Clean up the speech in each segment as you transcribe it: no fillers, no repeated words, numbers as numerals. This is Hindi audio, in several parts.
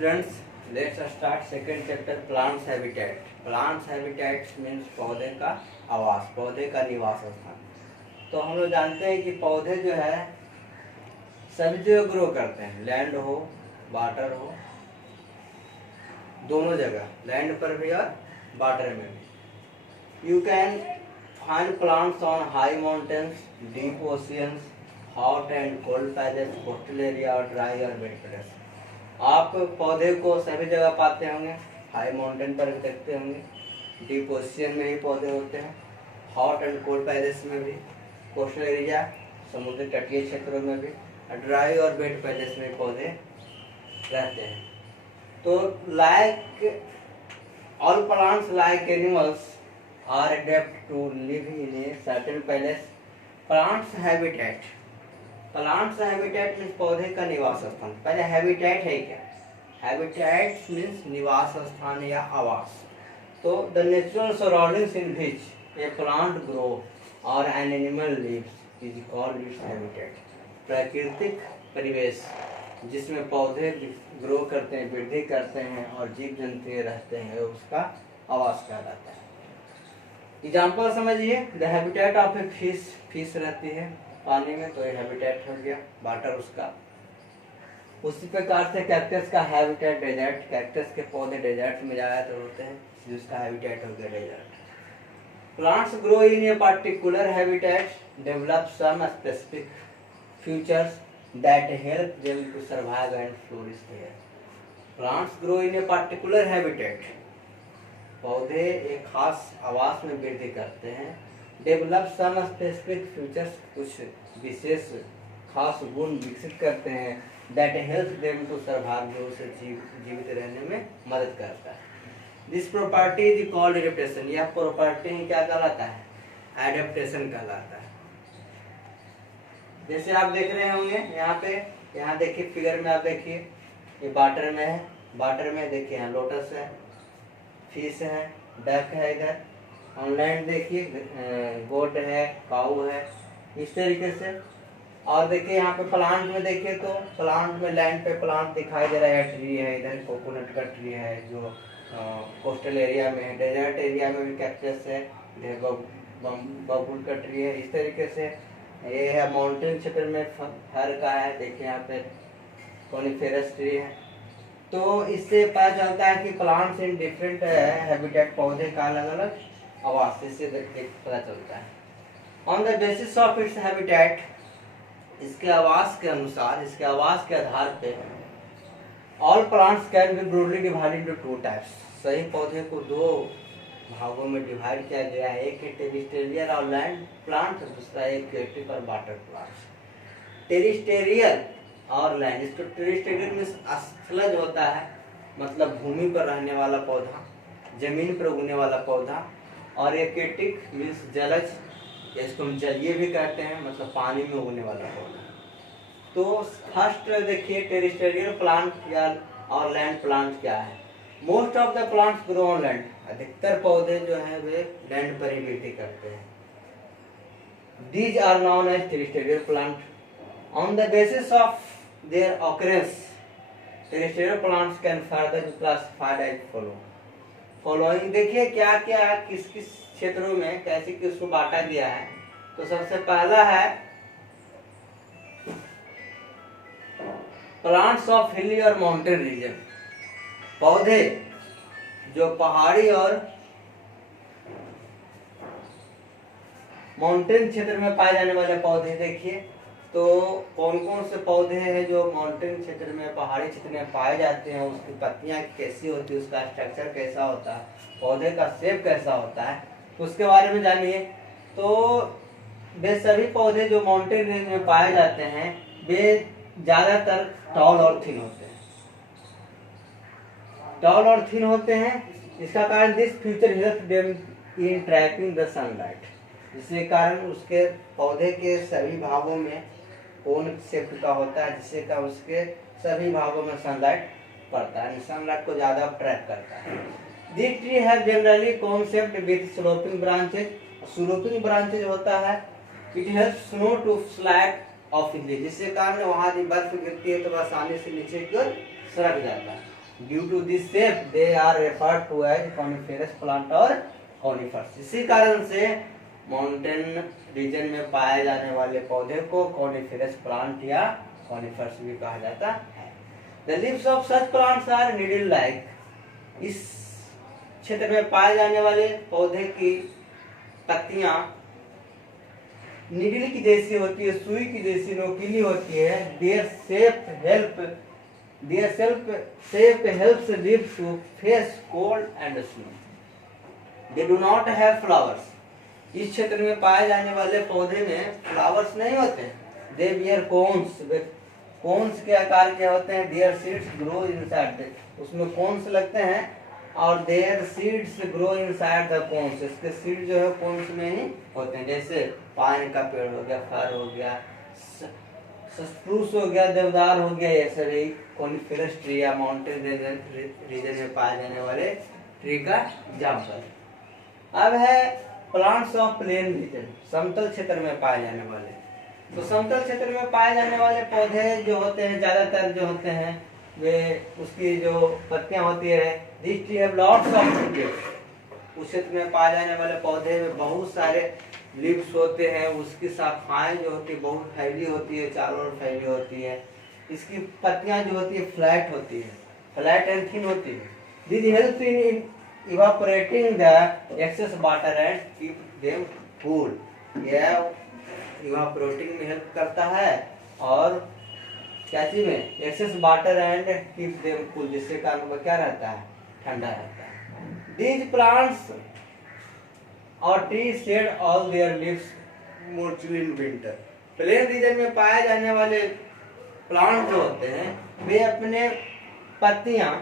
Students, let's start second chapter plants habitat. Plants habitat means पौधे का आवास, पौधे का निवास स्थान। तो हम लोग जानते हैं कि पौधे जो है सभी जगह ग्रो करते हैं, लैंड हो वाटर हो, दोनों जगह, लैंड पर भी और वाटर में भी। You can find plants on high mountains, deep oceans, hot and cold patches, coastal area और ड्राई और वेट प्लेस। आप पौधे को सभी जगह पाते होंगे, हाई माउंटेन पर भी देखते होंगे, डीप ओशियन में भी पौधे होते हैं, हॉट एंड कोल्ड पैलेस में भी, कोस्टल एरिया समुद्री तटीय क्षेत्रों में भी, ड्राई और वेट पैलेस में पौधे रहते हैं। तो like all plants like animals are adept to live in a certain palace. Plants habitat, plants habitat means पौधे का निवास स्थान। पहले हैबिटेट है क्या? हैबिटेट मीन्स निवास स्थान या आवास। तो the natural surroundings in which a plant grow और an animal lives is called its habitat. प्राकृतिक परिवेश जिसमें पौधे ग्रो करते हैं, वृद्धि करते हैं और जीव जंतु रहते हैं, उसका आवास कहलाता है। एग्जाम्पल समझिए, the habitat of a fish, fish रहती है पानी में तो ये हैबिटेट हो गया, वाटर उसका। उसी प्रकार से कैक्टस का हैबिटेट डेजर्ट, कैक्टस के पौधे डेजर्ट में ज़्यादातर होते हैं, जिसका हैबिटेट हो गया desert. Plants grow in a particular habitat, develop some specific features that help them to survive and flourish there. Plants grow in a particular habitat, पौधे एक खास आवास में वृद्धि करते हैं। डेवलप सम स्पेसिफिक फीचर्स, कुछ विशेष खास गुण विकसित करते हैं। That help them to survive, जो उसे जीवित रहने में मदद करता है। This property is called adaptation. यह प्रॉपर्टी क्या कहलाता है? एडेप्टेशन कहलाता है। जैसे आप देख रहे होंगे यहाँ पे, यहाँ देखिए फिगर में, आप देखिए ये वाटर में है, वाटर में देखिए यहाँ लोटस है, फिश है, डक है, इधर ऑनलाइन देखिए गोट है, काऊ है, इस तरीके से। और देखिए यहाँ पे प्लांट में देखिए तो प्लांट में लैंड पे प्लांट दिखाई दे रहा है, ट्री है, इधर कोकोनट का ट्री है जो कोस्टल एरिया में है, डेजर्ट एरिया में भी कैक्टस है, इधर बबूल का ट्री है, इस तरीके से। ये है माउंटेन क्षेत्र में फर का है, देखिए यहाँ पे कॉनिफेरस ट्री है। तो इससे पता चलता है कि प्लांट्स इन डिफरेंट हैबिटेट, पौधे का अलग अलग आवास, इससे पता चलता है। On the basis of its habitat, इसके आवास के अनुसार, इसके आवास के आधार पे, all plants can be broadly divided into two types. सही पौधे को दो भागों में डिवाइड किया गया है, एक है टेरिस्टेरियल और लैंड प्लांट, दूसरा एक एक्वेटिक और वाटर प्लांट। टेरिस्टेरियल और लैंड, इसको टेरिस्टेरियल में स्थलज होता है, मतलब भूमि पर रहने वाला पौधा, जमीन पर उगने वाला पौधा। और एक्वेटिक मीन्स जलज, इसको हम जलीय भी कहते हैं, मतलब पानी में उगने वाला पौधा। तो फर्स्ट देखिए टेरिस्टेरियल प्लांट या और लैंड प्लांट क्या है। Most of the plants grow on land, अधिकतर पौधे जो है वे लैंड पर ही वृद्धि करते हैं। These are known as terrestrial plant. On the basis of their occurrence, terrestrial plants can further be classified as following. देखिए क्या क्या किस किस क्षेत्रों में कैसे किसको बांटा गया है। तो सबसे पहला है प्लांट्स ऑफ हिली और माउंटेन रीजन, पौधे जो पहाड़ी और माउंटेन क्षेत्र में पाए जाने वाले पौधे। देखिए तो कौन कौन से पौधे हैं जो माउंटेन क्षेत्र में, पहाड़ी क्षेत्र में पाए जाते हैं, उसकी पत्तियां कैसी होती है, उसका स्ट्रक्चर कैसा होता है, पौधे का शेप कैसा होता है, उसके बारे में जानिए। तो वे सभी पौधे जो माउंटेन रेंज में पाए जाते हैं वे ज्यादातर टॉल और थिन होते हैं, टॉल और थिन होते हैं। इसका कारण this feature help them in trapping the sunlight, जिसके कारण उसके पौधे के सभी भागों में कोन शेप का होता है, जिससे का उसके सभी भागों में सनलाइट पड़ता है, सनलाइट को ज्यादा ट्रैप करता है। This tree have generally concept with sloping branches, sloping branches होता है। It help snow to slide off easily, जिससे कारण वहाँ बर्फ गिरती है तो आसानी से नीचे की ओर सरक जाता है। Due to this shape they are referred to as coniferous plant और कॉनिफर्स। इसी कारण से माउंटेन रीजन में पाए जाने वाले पौधे को कॉनिफेरस प्लांट या कॉनिफर्स भी कहा जाता है। The leaves of such plants are needle like. इस क्षेत्र में पाए जाने वाले पौधे की पत्तियां नीडल की जैसी होती है, सुई की जैसी नोकीली होती है। Their shape helps leaves to face cold and snow. They do not have flowers. इस क्षेत्र में पाए जाने वाले पौधे में फ्लावर्स नहीं होते। दे बियर कोन्स। कोन्स के आकार के होते हैं। Their seeds grow inside. उसमें कोन्स लगते हैं और their seeds grow inside the cones. इसके सीड जो है कोन्स में ही होते हैं। जैसे पाइन का पेड़ हो गया, फर हो गया, स्प्रूस हो गया, देवदार हो गया, ये सभी कॉनिफेरस ट्री या माउंटेन रीजन में पाए जाने वाले ट्री का एग्जाम्पल। अब है प्लांट्स ऑफ प्लेन रीजन, समतल क्षेत्र में पाए जाने वाले। तो समतल क्षेत्र में पाए जाने वाले पौधे जो होते हैं, ज्यादातर जो होते हैं वे उसकी जो पत्तियां होती है, this tree have lots of leaves. उस क्षेत्र में पाए जाने वाले पौधे में बहुत सारे लीव्स होते हैं। उसकी शाखाएं जो होती है बहुत फैली होती है, चारों ओर फैली होती है। इसकी पत्तियां जो होती है फ्लैट होती है, फ्लैट एंड थिन होती है। This helps in evaporating the excess water and keep them cool। यह evaporating में हेल्प करता है और क्या चीज में, excess water and keep them cool, जिसके कारण वह क्या रहता है, ठंडा रहता है। These plants और trees shed all their leaves mostly in winter। Plain region में पाए जाने वाले प्लांट जो होते हैं वे अपने पत्तियां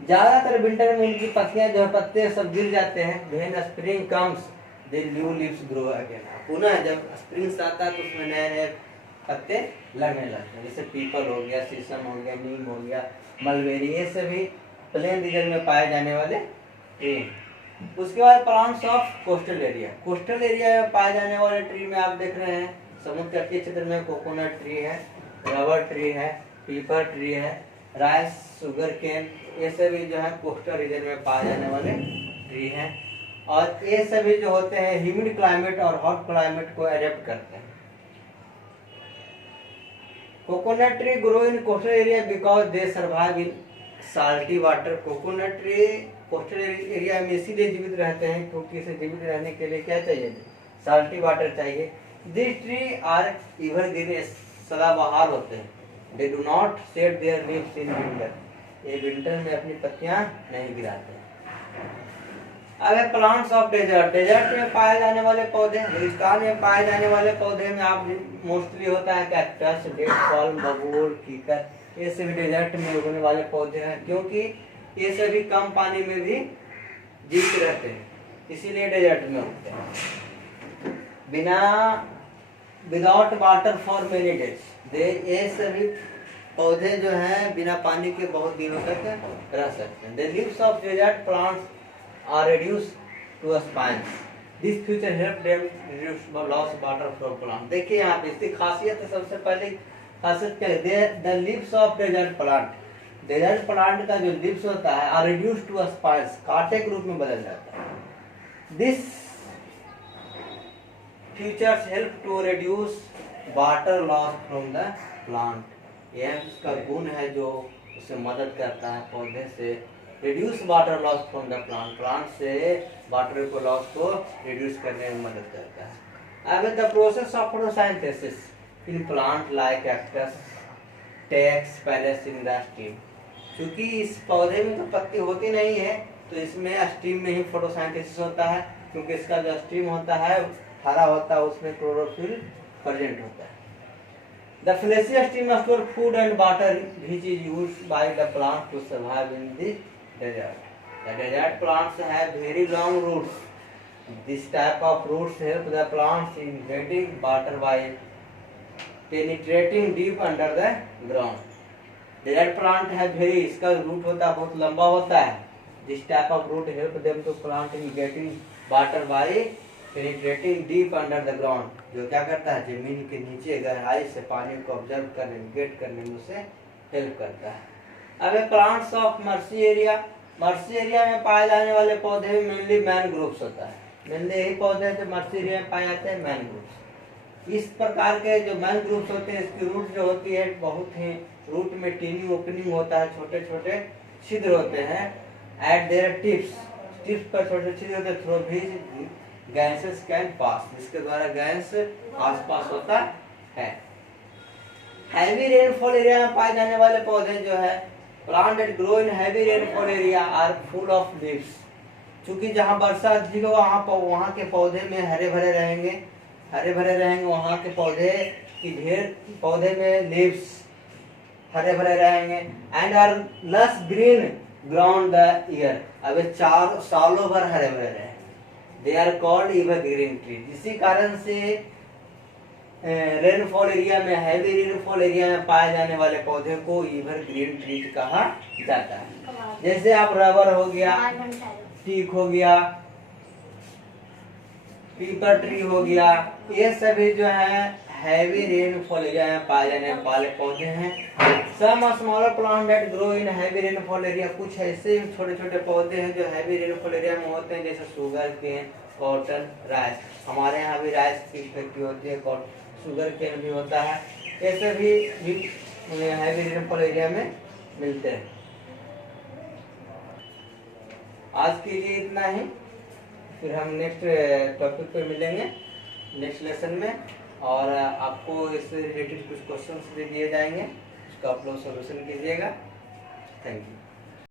ज्यादातर विंटर में उनकी पत्तियां जो है, पत्ते सब गिर जाते हैं। When spring comes they knew leaves grow again. पुनः जब स्प्रिंग आता है तो उसमें नए नए पत्ते लगने लगते हैं। जैसे पीपल हो गया, शीशम हो गया, नीम हो गया, मलबेरी, ये सभी प्लेन रीजन में पाए जाने वाले ट्री। उसके बाद plants of coastal area. Coastal area में पाए जाने वाले ट्री में आप देख रहे हैं समुद्र तटीय क्षेत्र में कोकोनट ट्री है, रबर ट्री है, पीपर ट्री है, राइस, शुगर केन, ये सभी जो है कोस्टल रीजन में पाए जाने वाले ट्री हैं। और ये सभी जो होते हैं ह्यूमिड क्लाइमेट और हॉट क्लाइमेट को एडेप्ट करते हैं। Coconut tree grow in coastal area because they survive in salty water. Coconut tree coastal area में इसीलिए जीवित रहते हैं क्योंकि इसे जीवित रहने के लिए क्या चाहिए, साल्टी वाटर चाहिए। दिस ट्री आर एवरग्रीन, सदाबहार होते हैं। They do not shed their leaves in winter। ये विंटर में अपनी पत्तियां नहीं गिराते। अब है प्लांट्स ऑफ डेजर्ट। डेजर्ट में पाए जाने वाले पौधे, रेगिस्तान में पाए जाने वाले पौधे में आप मोस्टली होता है कैक्टस, डेट पॉल्म, बबूल, कीकर, ये सभी डेजर्ट में उगने वाले पौधे हैं क्योंकि ये सभी कम पानी में भी जीवित रहते हैं, इसीलिए डेजर्ट में उगते हैं। Without water for many days. ये सभी पौधे जो हैं बिना पानी के बहुत दिनों तक रह सकते हैं। The leaves of desert plants are reduced to spines। This feature help them reduce loss of water from plant। देखिए यहाँ पे इसकी खासियत है, सबसे पहले खासियत क्या है, the leaves of desert plant, desert plant का जो leaves होता है are reduced to spines, कांटे के रूप में बदल जाता है। This features help to reduce water loss from the plant. यह उसका गुण है जो उसे मदद करता है पौधे से reduce water loss from the plant, plant से वाटर को लॉस को रिड्यूस करने में मदद करता है। अब the process of photosynthesis in plant like cactus takes place in the stem. क्योंकि इस पौधे में तो पत्ती होती नहीं है तो इसमें स्टीम में ही फोटोसिंथेसिस होता है, क्योंकि इसका जो स्टीम होता है हरा होता है, उसमें क्लोरोफिल प्रेजेंट होता है। The fleshy stem store food and water which is used by the plant to survive in the desert। The desert plants have very long roots। This type of roots help the plants in getting water by penetrating deep under the ground। Desert plant have very, इसका रूट होता है बहुत लंबा होता है। This type of root help them to plant in getting water by penetrating deep under the ground, जो क्या करता है जमीन के नीचे गहराई से पानी को ऑब्जर्व करने, गेट करने में उसे हेल्प करता है। अब plants of mercy area, mercy area में पाए जाने वाले पौधे मेनली मैनग्रोव्स होता है। मेनली यही पौधे जो मर्सी एरिया में पाए जाते हैं, मैनग्रोव्स। इस प्रकार के जो मैनग्रोव्स होते हैं, इसकी रूट जो होती है बहुत ही, रूट में टीनी ओपनिंग होता है, छोटे छोटे छिद्र होते हैं। एट देयर टिप्स, टिप्स पर छोटे छिद्र होते हैं, through which gases can pass, जिसके द्वारा गैस आसपास होता है। हैवी रेनफॉल एरिया में पाए जाने वाले पौधे जो है, plant that grow in heavy rainfall area are full of leaves. चूंकि जहाँ वर्षा अधिक हो वहाँ के पौधे में हरे भरे रहेंगे, हरे भरे रहेंगे, वहाँ के पौधे की ढेर, पौधे में लीव्स हरे भरे रहेंगे। And are lush green around the year, अब 4 सालों भर हरे भरे रहेंगे। They are called evergreen tree. इसी कारण से रेनफॉल एरिया में, हैवी रेनफॉल एरिया में पाए जाने वाले पौधे को एवरग्रीन ट्री कहा जाता है। जैसे आप रबर हो गया, टीक हो गया, पीपर ट्री हो गया, ये सभी जो है हैवी रेनफॉल एरिया में पाए जाने वाले पौधे हैं। Some smaller plant that grow in heavy rainfall area, कुछ ऐसे छोटे छोटे पौधे हैं जो हैवी रेनफॉल एरिया में होते हैं, जैसे शुगर केन, कॉटन, राइस। हमारे यहाँ भी राइस की खेती होती है, शुगर केन भी होता है, ऐसे भी हैवी रेनफॉल एरिया में मिलते हैं। आज के लिए इतना ही, फिर हम नेक्स्ट टॉपिक पे मिलेंगे नेक्स्ट लेसन में, और आपको इससे रिलेटेड कुछ क्वेश्चंस भी दिए जाएंगे, उसका आप लोग सॉल्यूशन कीजिएगा। Thank you.